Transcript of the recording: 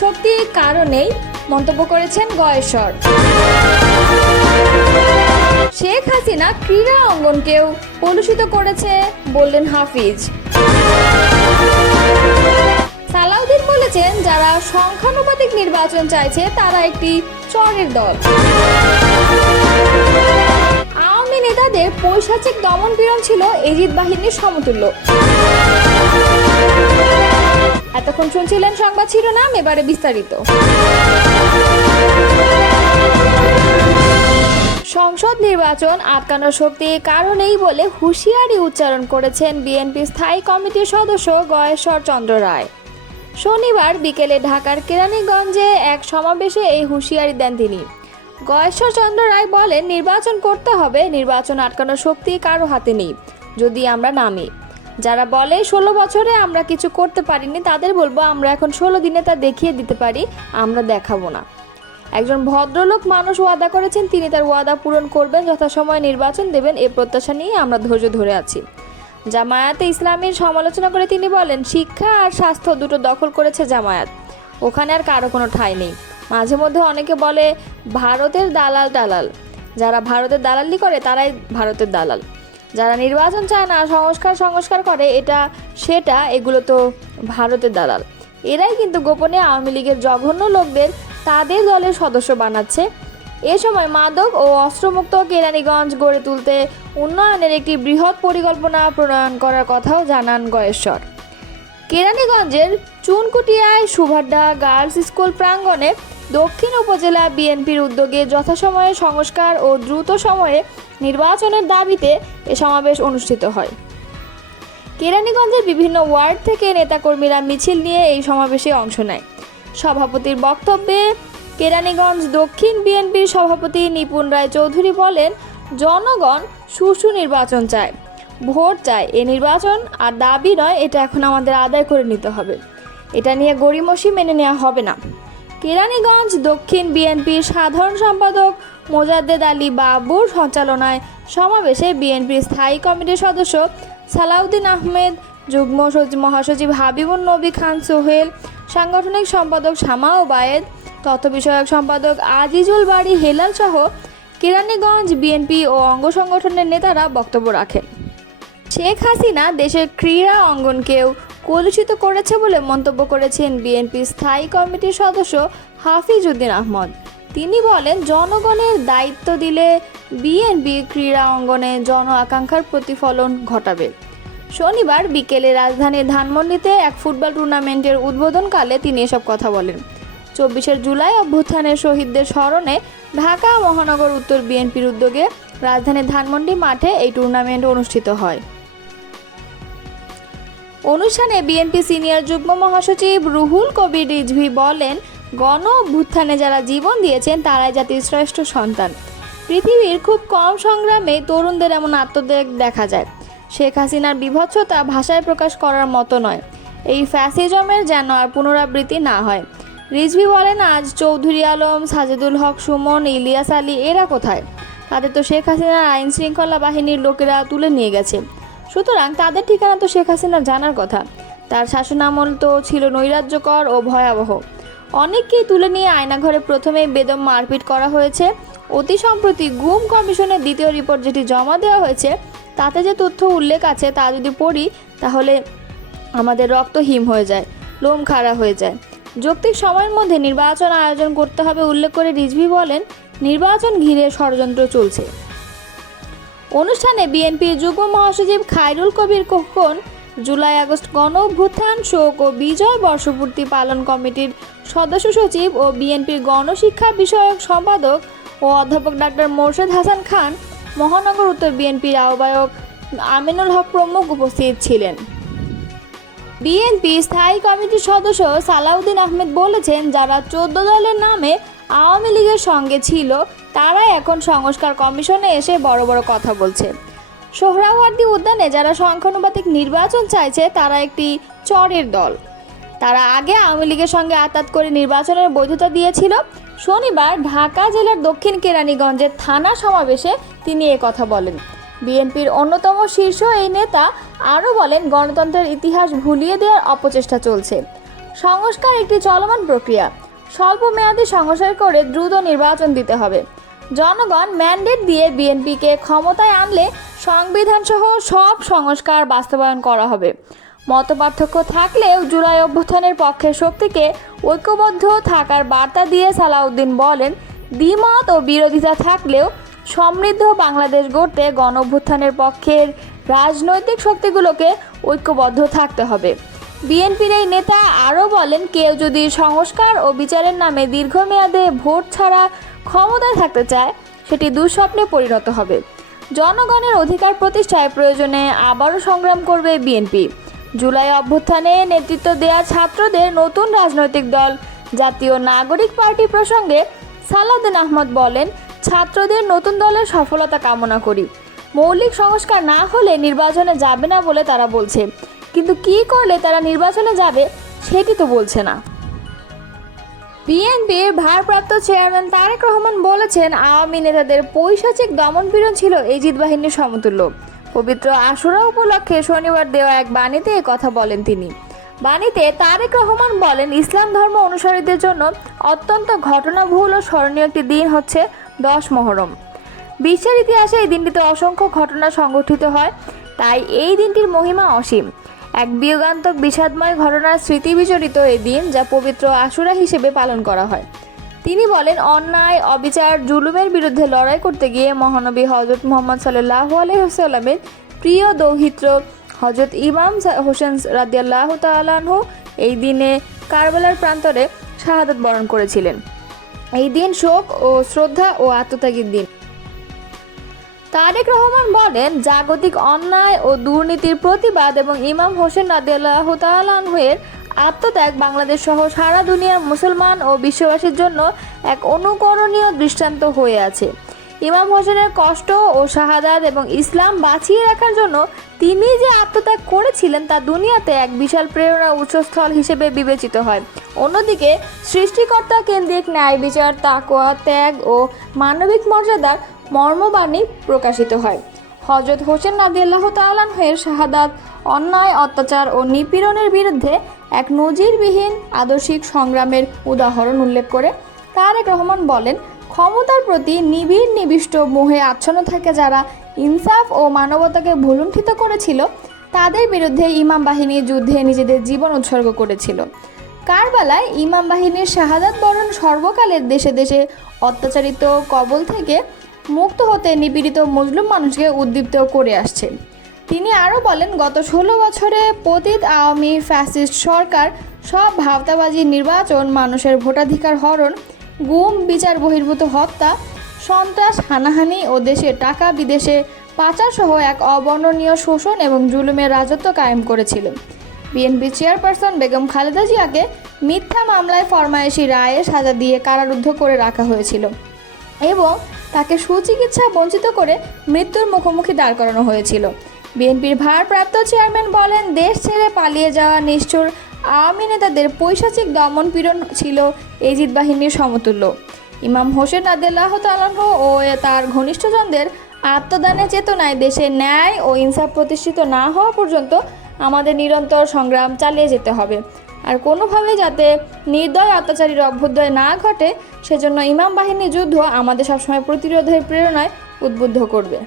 শক্তি কারণেই মন্তব্য করেছেন গয়েশ্বর। শেখ হাসিনা ক্রীড়া অঙ্গনকেও কলুষিত করেছে বললেন হাফিজ। সালাউদ্দিন বলেছেন, যারা সংখ্যানুপাতিক নির্বাচন চাইছে, তারা একটি চরের দল। আওয়ামী নেতাদের পৈশাচিক দমন পীড়ন ছিল এজিদ বাহিনীর সমতুল্য। এতক্ষণ শুনছিলেন সংবাদ শিরোনাম, এবারে বিস্তারিত। সংসদ নির্বাচন আটকানোর শক্তি কারণেই বলে হুঁশিয়ারি উচ্চারণ করেছেন বিএনপি স্থায়ী কমিটির সদস্য গয়েশ্বর চন্দ্র রায়। শনিবার বিকেলে ঢাকার কেরানীগঞ্জে এক সমাবেশে এই হুঁশিয়ারি দেন তিনি। গয়েশ্বর চন্দ্র রায় বলেন, নির্বাচন করতে হবে, নির্বাচন আটকানোর শক্তি কারও হাতে নেই, যদি আমরা নামি। যারা বলে ষোলো বছরে আমরা কিছু করতে পারিনি, তাদের বলব আমরা এখন ষোলো দিনে তা দেখিয়ে দিতে পারি, আমরা দেখাবো না। একজন ভদ্রলোক মানুষ ওয়াদা করেছেন, তিনি তার ওয়াদা পূরণ করবেন, যথাসময়ে নির্বাচন দেবেন, এ প্রত্যাশা নিয়ে আমরা ধৈর্য ধরে আছি। জামায়াতে ইসলামীর সমালোচনা করে তিনি বলেন, শিক্ষা আর স্বাস্থ্য দুটো দখল করেছে জামায়াত। ওখানে আর কারও কোনো ঠাঁই নেই। মাঝে মধ্যে অনেকে বলে, ভারতের দালাল টালাল যারা ভারতের দালালি করে, তারাই ভারতের দালাল। যারা নির্বাচন চায় না, সংস্কার সংস্কার করে, এটা, সেটা, এগুলো তো ভারতের দালাল। এরাই কিন্তু গোপনে আওয়ামী লীগের জঘন্য লোকদের তাদের দলের সদস্য বানাচ্ছে। এ সময় মাদক ও অস্ত্রমুক্ত কেরানীগঞ্জ গড়ে তুলতে উন্নয়নের একটি বৃহৎ পরিকল্পনা প্রণয়ন করার কথাও জানান গয়েশ্বর। কেরানীগঞ্জের চুনকুটিয়ায় সুভাড্ডা গার্লস স্কুল প্রাঙ্গণে দক্ষিণ উপজেলা বিএনপির উদ্যোগে যথাসময়ে সংস্কার ও দ্রুত সময়ে নির্বাচনের দাবিতে এ সমাবেশ অনুষ্ঠিত হয়। কেরানীগঞ্জের বিভিন্ন ওয়ার্ড থেকে নেতাকর্মীরা মিছিল নিয়ে এই সমাবেশে অংশ নেয়। সভাপতির বক্তব্যে কেরানীগঞ্জ দক্ষিণ বিএনপির সভাপতি নিপুণ রায় চৌধুরী বলেন, জনগণ সুষ্ঠু নির্বাচন চায়, ভোট চায় এ নির্বাচন, আর দাবি নয় এটা এখন আমাদের আদায় করে নিতে হবে। এটা নিয়ে গড়িমসি মেনে নেওয়া হবে না। কেরানীগঞ্জ দক্ষিণ বিএনপির সাধারণ সম্পাদক মোজাদ্দেদ আলী বাবুর সঞ্চালনায় সমাবেশে বিএনপির স্থায়ী কমিটির সদস্য সালাউদ্দিন আহমেদ, যুগ্ম সচিব মহাসচিব হাবিবুন নবী খান সোহেল, সাংগঠনিক সম্পাদক শামা ওবায়েদ, তথ্য বিষয়ক সম্পাদক আজিজুল বাড়ি হেলাল সহ কেরানীগঞ্জ বিএনপি ও অঙ্গ সংগঠনের নেতারা বক্তব্য রাখেন। শেখ হাসিনা দেশের ক্রীড়া অঙ্গনকেও কলুষিত করেছে বলে মন্তব্য করেছেন বিএনপি স্থায়ী কমিটির সদস্য হাফিজ উদ্দিন আহমদ। তিনি বলেন, জনগণের দায়িত্ব দিলে বিএনপি ক্রীড়া অঙ্গনে জন আকাঙ্ক্ষার প্রতিফলন ঘটাবে। শনিবার বিকেলে রাজধানীর ধানমন্ডিতে এক ফুটবল টুর্নামেন্টের উদ্বোধনকালে তিনি এসব কথা বলেন। চব্বিশের জুলাই অভ্যুত্থানের শহীদদের স্মরণে ঢাকা মহানগর উত্তর বিএনপির উদ্যোগে রাজধানীর ধানমন্ডি মাঠে এই টুর্নামেন্ট অনুষ্ঠিত হয়। অনুষ্ঠানে বিএনপি সিনিয়র যুগ্ম মহাসচিব রুহুল কবির রিজভি বলেন গণ অভ্যুত্থানে যারা জীবন দিয়েছেন, তারাই জাতির শ্রেষ্ঠ সন্তান। পৃথিবীর খুব কম সংগ্রামে তরুণদের এমন আত্মত্যাগ দেখা যায়। শেখ হাসিনার বিভৎসতা ভাষায় প্রকাশ করার মতো নয়। এই ফ্যাসিজমের যেন আর পুনরাবৃত্তি না হয়। রিজভি বলেন, আজ চৌধুরী আলম, সাজেদুল হক, সুমন, ইলিয়াস আলী এরা কোথায়? তাদের তো শেখ হাসিনার আইন শৃঙ্খলা বাহিনীর লোকেরা তুলে নিয়ে গেছে। সুতরাং তাদের ঠিকানা তো শেখ হাসিনার জানার কথা। তার শাসনামল তো ছিল নৈরাজ্যকর ও ভয়াবহ। অনেককেই তুলে নিয়ে আয়নাঘরে প্রথমেই বেদম মারপিট করা হয়েছে। অতি সম্প্রতি গুম কমিশনের দ্বিতীয় রিপোর্ট যেটি জমা দেওয়া হয়েছে, তাতে যে তথ্য উল্লেখ আছে তা যদি পড়ি, তাহলে আমাদের রক্ত হিম হয়ে যায়, লোম খাড়া হয়ে যায়। যৌক্তিক সময়ের মধ্যে নির্বাচন আয়োজন করতে হবে, উল্লেখ করে রিজভি বলেন, নির্বাচন ঘিরে ষড়যন্ত্র চলছে। অনুষ্ঠানে বিএনপির যুগ্ম মহাসচিব খায়রুল কবির খোকন, জুলাই আগস্ট গণ অভ্যুত্থান শোক ও বিজয় বর্ষপূর্তি পালন কমিটির সদস্য সচিব ও বিএনপির গণশিক্ষা বিষয়ক সম্পাদক ও অধ্যাপক ডাক্তার মোর্শেদ হাসান খান, মহানগর উত্তর বিএনপির আহ্বায়ক আমিনুল হক প্রমুখ উপস্থিত ছিলেন। বিএনপি স্থায়ী কমিটির সদস্য সালাউদ্দিন আহমেদ বলেছেন, যারা চোদ্দ দলের নামে আওয়ামী লীগের সঙ্গে ছিল তারাই এখন সংস্কার কমিশনে এসে বড় বড় কথা বলছে। সোহরাওয়ার্দী উদ্যানে যারা সংখ্যানুপাতিক নির্বাচন চাইছে, তারা একটি চরের দল। তারা আগে আওয়ামী লীগের সঙ্গে আতাত করে নির্বাচনের বৈধতা দিয়েছিল। শনিবার ঢাকা জেলার দক্ষিণ কেরানীগঞ্জের থানা সমাবেশে তিনি কথা বলেন। বিএনপির অন্যতম শীর্ষ এই নেতা আরও বলেন, গণতন্ত্রের ইতিহাস ভুলিয়ে দেওয়ার অপচেষ্টা চলছে। সংস্কার একটি চলমান প্রক্রিয়া। স্বল্প মেয়াদী সংস্কার করে দ্রুত নির্বাচন দিতে হবে। জনগণ ম্যান্ডেট দিয়ে বিএনপিকে ক্ষমতায় আনলে সংবিধান সহ সব সংস্কার বাস্তবায়ন করা হবে। মতপার্থক্য থাকলেও জুলাই অভ্যুত্থানের পক্ষের শক্তিকে ঐক্যবদ্ধ থাকার বার্তা দিয়ে সালাউদ্দিন বলেন, দ্বিমত ও বিরোধিতা থাকলেও সমৃদ্ধ বাংলাদেশ গড়তে গণ অভ্যুত্থানের পক্ষের রাজনৈতিক শক্তিগুলোকে ঐক্যবদ্ধ থাকতে হবে। বিএনপির এই নেতা আরও বলেন, কেউ যদি সংস্কার ও বিচারের নামে দীর্ঘমেয়াদে ভোট ছাড়া ক্ষমতায় থাকতে চায়, সেটি দুঃস্বপ্নে পরিণত হবে। জনগণের অধিকার প্রতিষ্ঠায় প্রয়োজনে আবারও সংগ্রাম করবে বিএনপি। জুলাই অভ্যুত্থানে নেতৃত্ব দেয়া ছাত্রদের নতুন রাজনৈতিক দল, জাতীয় নাগরিক পার্টি প্রসঙ্গে সালাউদ্দিন আহমদ বলেন, ছাত্রদের নতুন দলের সফলতা কামনা করি। মৌলিক সংস্কার না হলে নির্বাচনে যাবে না বলে তারা বলছে। কিন্তু কি করলে তারা নির্বাচনে যাবে, সেটি তো বলছে না। বিএনপির ভারপ্রাপ্ত চেয়ারম্যান তারেক রহমান বলেছেন, আওয়ামী নেতাদের পৈশাচিক দমনপীড়ন ছিল এজিদ বাহিনীর সমতুল্য। পবিত্র আশুরা উপলক্ষে শনিবার দেওয়া এক বাণীতে কথা বলেন তিনি। বাণীতে তারেক রহমান বলেন, ইসলাম ধর্ম অনুসারীদের জন্য অত্যন্ত ঘটনাবহুল ও স্মরণীয় একটি দিন হচ্ছে দশ মহরম। বিশ্বের ইতিহাসে এই দিনটিতে অসংখ্য ঘটনা সংঘটিত হয়, তাই এই দিনটির মহিমা অসীম। এক বিয়োগান্তক বিষাদময় ঘটনার স্মৃতি বিজড়িত এই দিন যা পবিত্র আশুরা হিসেবে পালন করা হয়। তিনি বলেন, অন্যায়, অবিচার, জুলুমের বিরুদ্ধে লড়াই করতে গিয়ে মহানবী হজরত মোহাম্মদ সাল্লাহ আলহিহাস্লামের প্রিয় দৌহিত্র হজরত ইমাম হোসেন রাদিয়াল্লাহ তালাহু এই দিনে কারবালার প্রান্তরে শাহাদত বরণ করেছিলেন। এই দিন শোক ও শ্রদ্ধা ও আত্মত্যাগের দিন। তারেক রহমান বলেন, জাগতিক অন্যায় ও দুর্নীতির প্রতিবাদ এবং ইমাম হোসেন রাদিয়াল্লাহ তালানহের আত্মত্যাগ বাংলাদেশ সহ সারা দুনিয়ার মুসলমান ও বিশ্ববাসীর জন্য এক অনুকরণীয় দৃষ্টান্ত হয়ে আছে। ইমাম হোসেনের কষ্ট ও শাহাদাত এবং ইসলাম বাঁচিয়ে রাখার জন্য তিনি যে আত্মত্যাগ করেছিলেন তা দুনিয়াতে এক বিশাল প্রেরণা উৎসস্থল হিসেবে বিবেচিত হয়। অন্যদিকে, সৃষ্টিকর্তা কেন্দ্রিক ন্যায় বিচার, তাকোয়া, ত্যাগ ও মানবিক মর্যাদার মর্মবাণী প্রকাশিত হয়। হজরত হোসেন নাদিয়াল্লাহ তালাহের শাহাদাত, অন্যায়, অত্যাচার ও নিপীড়নের বিরুদ্ধে এক নজিরবিহীন আদর্শিক সংগ্রামের উদাহরণ উল্লেখ করে। তারেক রহমান বলেন, ক্ষমতার প্রতি নিবিড় নিবিষ্ট মোহে আচ্ছন্ন থাকে যারা ইনসাফ ও মানবতাকে ভুলুণ্ঠিত করেছিল, তাদের বিরুদ্ধে ইমাম বাহিনী যুদ্ধে নিজেদের জীবন উৎসর্গ করেছিল। কারবালায় ইমাম বাহিনীর শাহাদাত বরণ সর্বকালের দেশে দেশে অত্যাচারিত কবল থেকে মুক্ত হতে নিপীড়িত মজলুম মানুষকে উদ্দীপ্ত করে আসছে। তিনি আরও বলেন, গত ষোলো বছরে পতিত আওয়ামী ফ্যাসিস্ট সরকার সব ভাবতাবাজি নির্বাচন, মানুষের ভোটাধিকার হরণ, গুম, বিচার বহির্ভূত হত্যা, সন্ত্রাস, হানাহানি ও দেশে টাকা বিদেশে পাচারসহ এক অবর্ণনীয় শোষণ এবং জুলুমের রাজত্ব কায়েম করেছিল। বিএনপি চেয়ারপারসন বেগম খালেদা জিয়াকে মিথ্যা মামলায় ফরমায়েশি রায়ে সাজা দিয়ে কারারুদ্ধ করে রাখা হয়েছিল। এবং তাকে সুচিকিৎসা বঞ্চিত করে মৃত্যুর মুখোমুখি দাঁড় করানো হয়েছিল। বিএনপির ভারপ্রাপ্ত চেয়ারম্যান বলেন, দেশ ছেড়ে পালিয়ে যাওয়া নিষ্ঠুর আওয়ামী নেতাদের পৈশাচিক দমন পীড়ন ছিল এজিদ বাহিনীর সমতুল্য। ইমাম হোসেন আদেল্লাহ তালাহ ও তার ঘনিষ্ঠজনদের আত্মদানের চেতনায় দেশে ন্যায় ও ইনসাফ প্রতিষ্ঠিত না হওয়া পর্যন্ত আমাদের নিরন্তর সংগ্রাম চালিয়ে যেতে হবে। আর কোনোভাবেই যাতে নির্দয় অত্যাচারীর অভ্যুদয় না ঘটে, সেজন্য ইমাম বাহিনী যুদ্ধ আমাদের সবসময় প্রতিরোধের প্রেরণায় উদ্বুদ্ধ করবে।